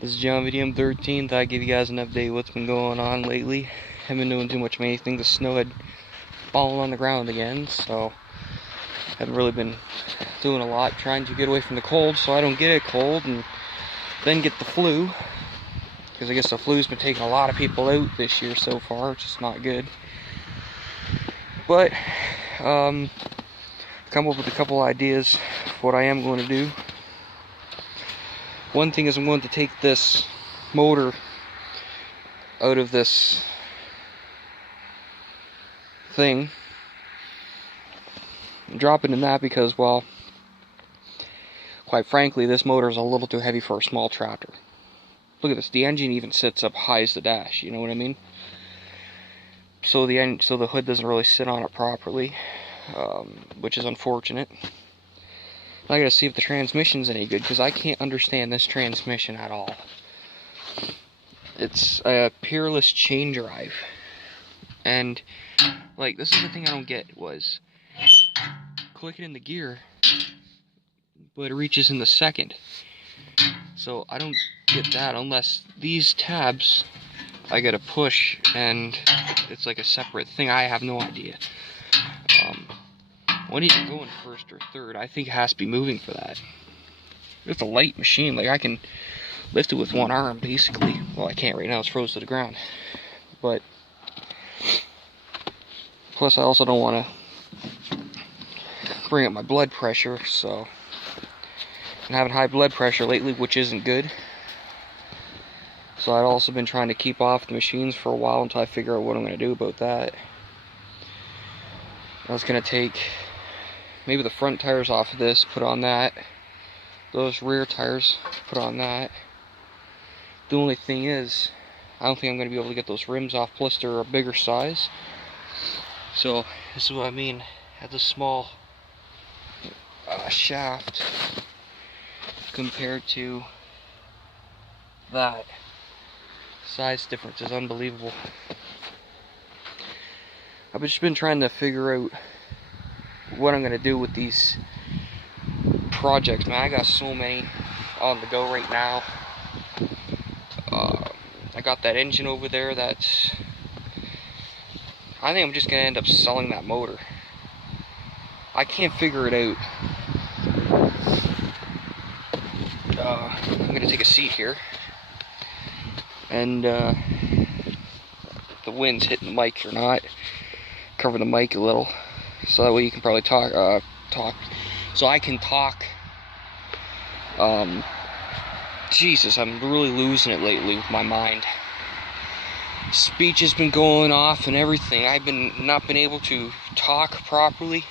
This is John VDM 13th. I give you guys an update what's been going on lately. Haven't been doing too much of anything. The snow had fallen on the ground again, so haven't really been doing a lot, trying to get away from the cold so I don't get a cold and then get the flu. Because I guess the flu's been taking a lot of people out this year so far, which is not good. But come up with a couple ideas of what I am going to do. One thing is I'm going to take this motor out of this thing and drop it in that because, well, quite frankly, this motor is a little too heavy for a small tractor. Look at this, the engine even sits up high as the dash, you know what I mean? So the hood doesn't really sit on it properly, which is unfortunate. I gotta see if the transmission's any good, because I can't understand this transmission at all. It's a Peerless chain drive. And, like, this is the thing I don't get, was click it in the gear, but it reaches in the second. So I don't get that unless these tabs I gotta push, and it's like a separate thing. I have no idea. When is it going first or third? I think it has to be moving for that. It's a light machine. Like, I can lift it with one arm, basically. Well, I can't right now. It's frozen to the ground. But, plus I also don't want to bring up my blood pressure, so I'm having high blood pressure lately, which isn't good. So I've also been trying to keep off the machines for a while until I figure out what I'm going to do about that. I was going to take maybe the front tires off of this, put on that. Those rear tires, put on that. The only thing is, I don't think I'm going to be able to get those rims off, plus they're a bigger size. So, this is what I mean. Has a small shaft compared to that. Size difference is unbelievable. I've just been trying to figure out what I'm gonna do with these projects, man. I got so many on the go right now. I got that engine over there that's, I think I'm just gonna end up selling that motor. I can't figure it out. I'm gonna take a seat here, and the wind's hitting the mic or not, cover the mic a little, so that way you can probably talk, so I can talk. Jesus, I'm really losing it lately with my mind. Speech has been going off and everything. I've not been able to talk properly.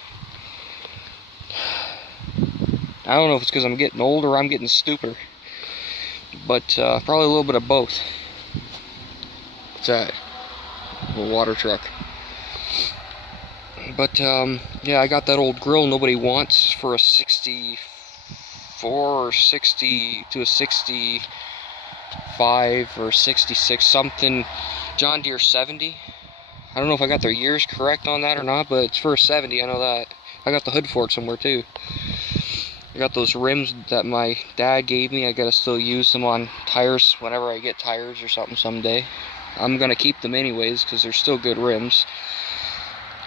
I don't know if it's because I'm getting older or I'm getting stupider, but probably a little bit of both. What's that? A water truck. But yeah, I got that old grill nobody wants for a 64 or 60 to a 65 or 66 something John Deere 70. I don't know if I got their years correct on that or not, but it's for a 70, I know that. I got the hood for it somewhere too. I got those rims that my dad gave me. I gotta still use them on tires whenever I get tires or something someday. I'm gonna keep them anyways because they're still good rims.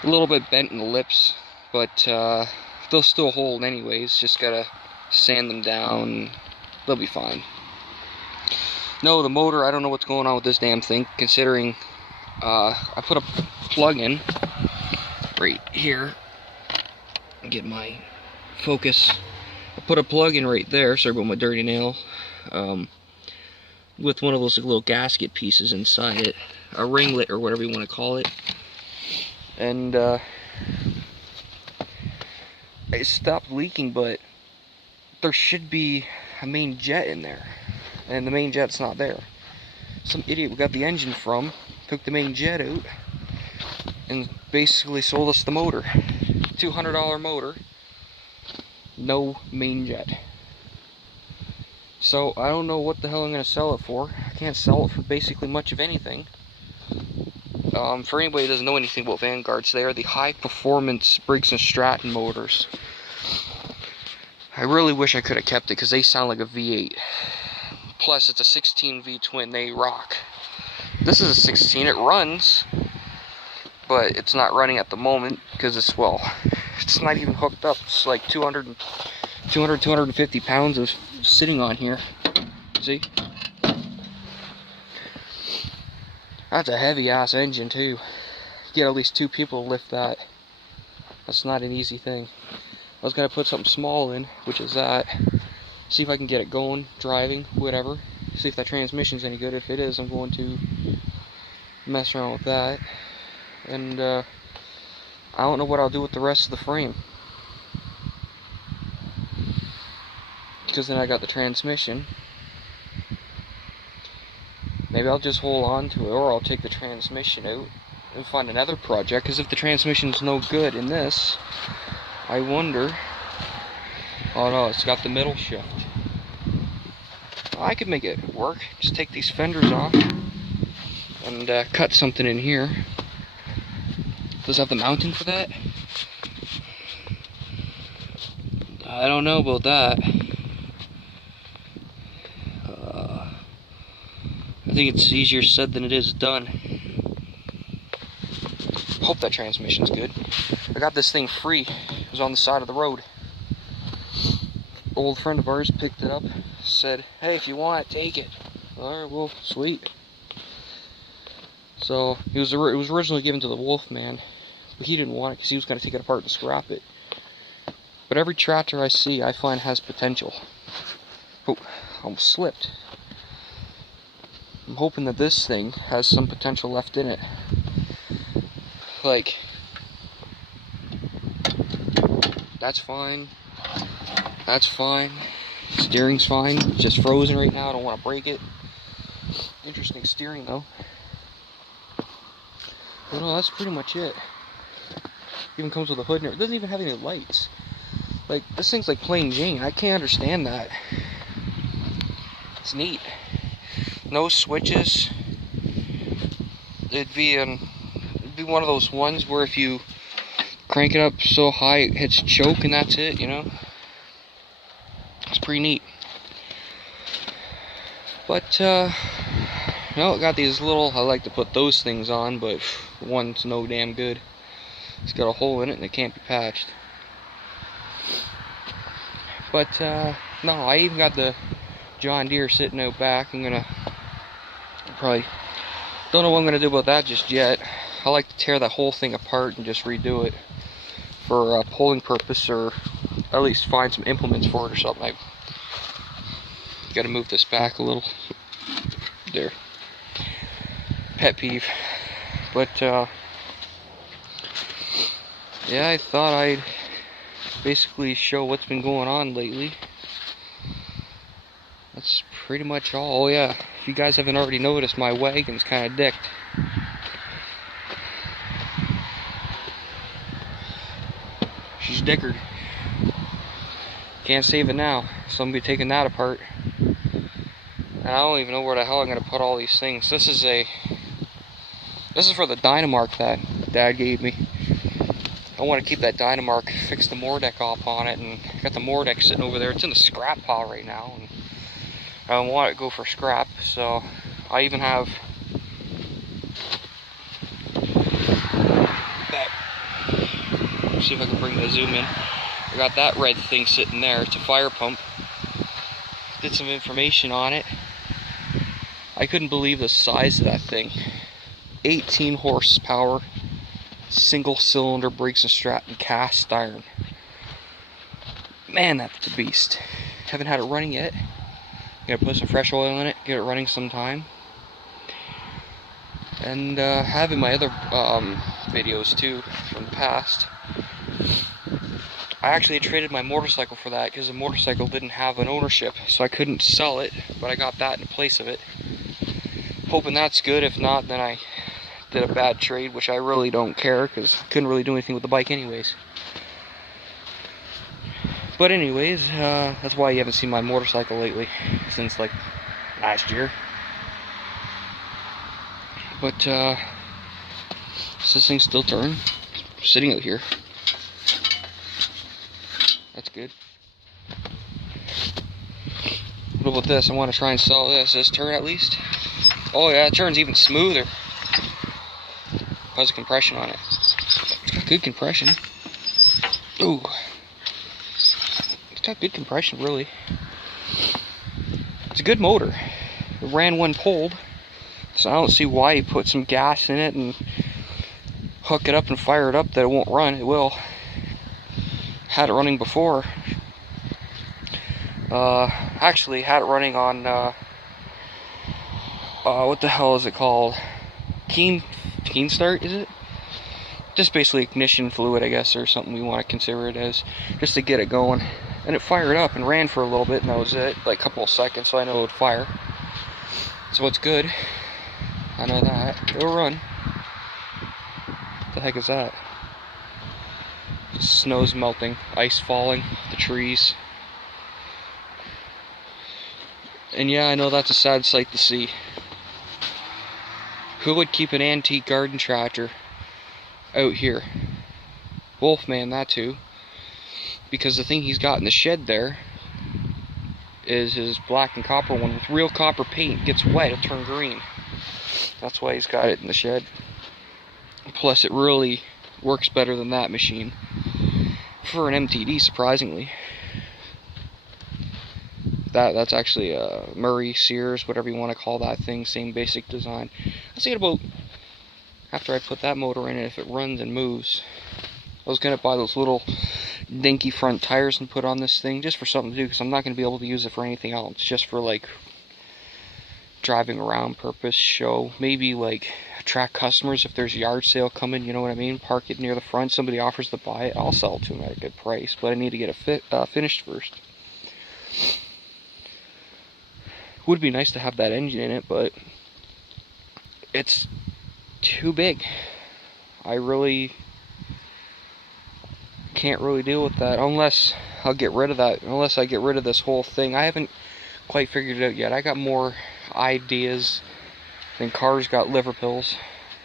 A little bit bent in the lips, but they'll still hold anyways. Just gotta sand them down. They'll be fine. No, the motor, I don't know what's going on with this damn thing, considering I put a plug in right here. Get my focus. I put a plug in right there, sorry about my dirty nail, with one of those little gasket pieces inside it, a ringlet or whatever you want to call it. And it stopped leaking, but there should be a main jet in there, and the main jet's not there. Some idiot we got the engine from took the main jet out and basically sold us the motor. $200 motor, no main jet. So I don't know what the hell I'm going to sell it for. I can't sell it for basically much of anything. For anybody who doesn't know anything about Vanguards, they are the high performance Briggs & Stratton motors. I really wish I could have kept it because they sound like a V8. Plus, it's a 16V twin. They rock. This is a 16. It runs, but it's not running at the moment because it's, well, it's not even hooked up. It's like 250 pounds of sitting on here. See? That's a heavy ass engine too. Get at least 2 people to lift that. That's not an easy thing. I was gonna put something small in, which is that. See if I can get it going, driving, whatever. See if that transmission's any good. If it is, I'm going to mess around with that. And I don't know what I'll do with the rest of the frame, because then I got the transmission. Maybe I'll just hold on to it, or I'll take the transmission out and find another project, because if the transmission's no good in this, I wonder... Oh no, it's got the middle shift. I could make it work. Just take these fenders off and cut something in here. Does it have the mounting for that? I don't know about that. I think it's easier said than it is done. Hope that transmission's good. I got this thing free. It was on the side of the road. Old friend of ours picked it up, said, hey, if you want it, take it. Alright, well, sweet. So, it was originally given to the Wolfman, but he didn't want it because he was going to take it apart and scrap it. But every tractor I see, I find has potential. Oh, almost slipped. I'm hoping that this thing has some potential left in it. Like, that's fine. That's fine. Steering's fine. It's just frozen right now. I don't want to break it. Interesting steering though. But no, that's pretty much it. Even comes with a hood and it doesn't even have any lights. Like, this thing's like plain Jane. I can't understand that. It's neat. No switches. It'd be one of those ones where if you crank it up so high it hits choke and that's it, you know. It's pretty neat. But no, it got these little, I like to put those things on, but one's no damn good. It's got a hole in it and it can't be patched. But no, I even got the John Deere sitting out back. I'm gonna probably, don't know what I'm gonna do about that just yet. I like to tear that whole thing apart and just redo it for a polling purpose, or at least find some implements for it or something. I gotta move this back a little. There. Pet peeve. But yeah, I thought I'd basically show what's been going on lately. That's pretty much all. Oh yeah, if you guys haven't already noticed, my wagon's kind of dicked. She's dickered. Can't save it now, so I'm gonna be taking that apart. And I don't even know where the hell I'm gonna put all these things. This is for the Dynamark that Dad gave me. I want to keep that Dynamark, fix the Mordeck off on it, and got the Mordeck sitting over there. It's in the scrap pile right now, and I don't want it to go for scrap. So I even have that. Let's see if I can bring the zoom in. I got that red thing sitting there. It's a fire pump. Did some information on it. I couldn't believe the size of that thing. 18 horsepower, single cylinder brakes and strap, and cast iron. Man, that's a beast. Haven't had it running yet. Gotta put some fresh oil in it, get it running sometime. And having my other videos too from the past. I actually traded my motorcycle for that because the motorcycle didn't have an ownership, so I couldn't sell it, but I got that in place of it. Hoping that's good. If not, then I did a bad trade, which I really don't care because I couldn't really do anything with the bike anyways. But anyways, that's why you haven't seen my motorcycle lately, since like last year. But this thing's still turning, sitting out here. That's good. What about this. I want to try and sell this. This turn at least. Oh yeah, it turns even smoother. How's the compression on it? It's got good compression. Ooh. It's got good compression, really. It's a good motor. It ran when pulled, so I don't see why you put some gas in it and hook it up and fire it up that it won't run. It will. Had it running before. Actually had it running on what the hell is it called? Keen start, is it? Just basically ignition fluid, I guess, or something we want to consider it as, just to get it going. And it fired up and ran for a little bit, and that was it, like a couple of seconds, so I know it would fire. So it's good. I know that. It'll run. What the heck is that? Just snow's melting, ice falling, the trees. And yeah, I know that's a sad sight to see. Who would keep an antique garden tractor out here? Wolfman, that too. Because the thing he's got in the shed there is his black and copper one with real copper paint. It gets wet, it'll turn green. That's why he's got it in the shed. Plus it really works better than that machine. For an MTD, surprisingly. That's actually a Murray, Sears, whatever you want to call that thing, same basic design. I was thinking about, after I put that motor in it, if it runs and moves, I was going to buy those little dinky front tires and put on this thing, just for something to do, because I'm not going to be able to use it for anything else, just for like driving around purpose, show, maybe like attract customers if there's a yard sale coming, you know what I mean, park it near the front, somebody offers to buy it, I'll sell it to them at a good price, but I need to get it finished first. Would be nice to have that engine in it, but it's too big. I really can't really deal with that unless I'll get rid of that, unless I get rid of this whole thing. I haven't quite figured it out yet. I got more ideas than cars got liver pills.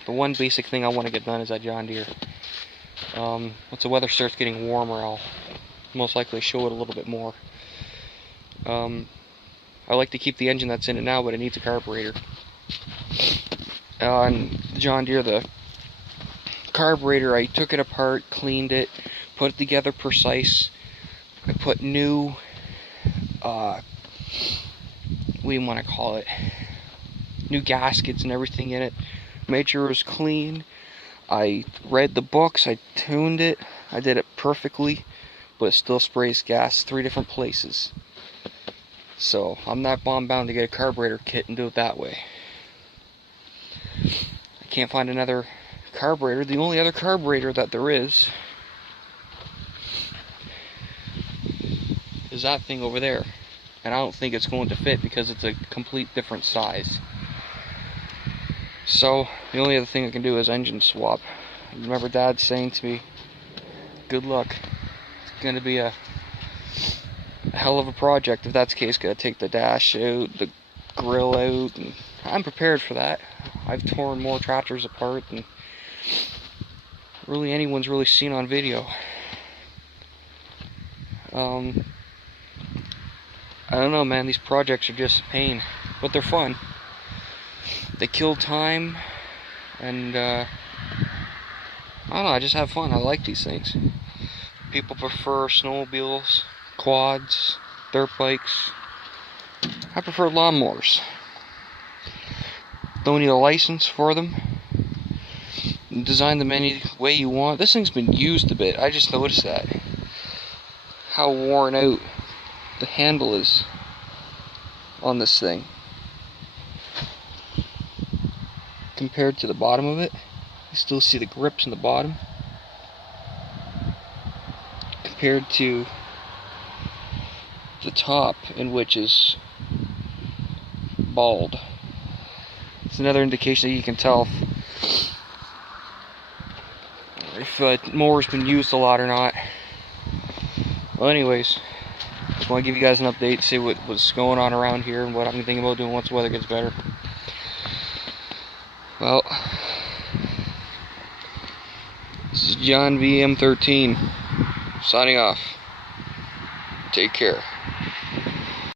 The one basic thing I want to get done is that John Deere. Once the weather starts getting warmer, I'll most likely show it a little bit more. I like to keep the engine that's in it now, but it needs a carburetor. On the John Deere, the carburetor, I took it apart, cleaned it, put it together precise. I put new, what do you want to call it? New gaskets and everything in it. Made sure it was clean. I read the books, I tuned it, I did it perfectly, but it still sprays gas 3 different places. So I'm not bound to get a carburetor kit and do it that way. I can't find another carburetor. The only other carburetor that there is that thing over there. And I don't think it's going to fit because it's a complete different size. So the only other thing I can do is engine swap. I remember Dad saying to me, good luck. It's going to be a hell of a project. If that's the case, gotta take the dash out, the grill out, and I'm prepared for that. I've torn more tractors apart than really anyone's really seen on video. I don't know, man, these projects are just a pain, but they're fun. They kill time, and I don't know, I just have fun. I like these things. People prefer snowmobiles, quads, dirt bikes. I prefer lawnmowers. Don't need a license for them. Design them any way you want. This thing's been used a bit. I just noticed that. How worn out the handle is on this thing compared to the bottom of it. You still see the grips in the bottom compared to the top, in which is bald. It's another indication that you can tell if a mower's been used a lot or not. Well, anyways, just want to give you guys an update, see what's going on around here and what I'm thinking about doing once the weather gets better. Well, this is John VM13 signing off. Take care.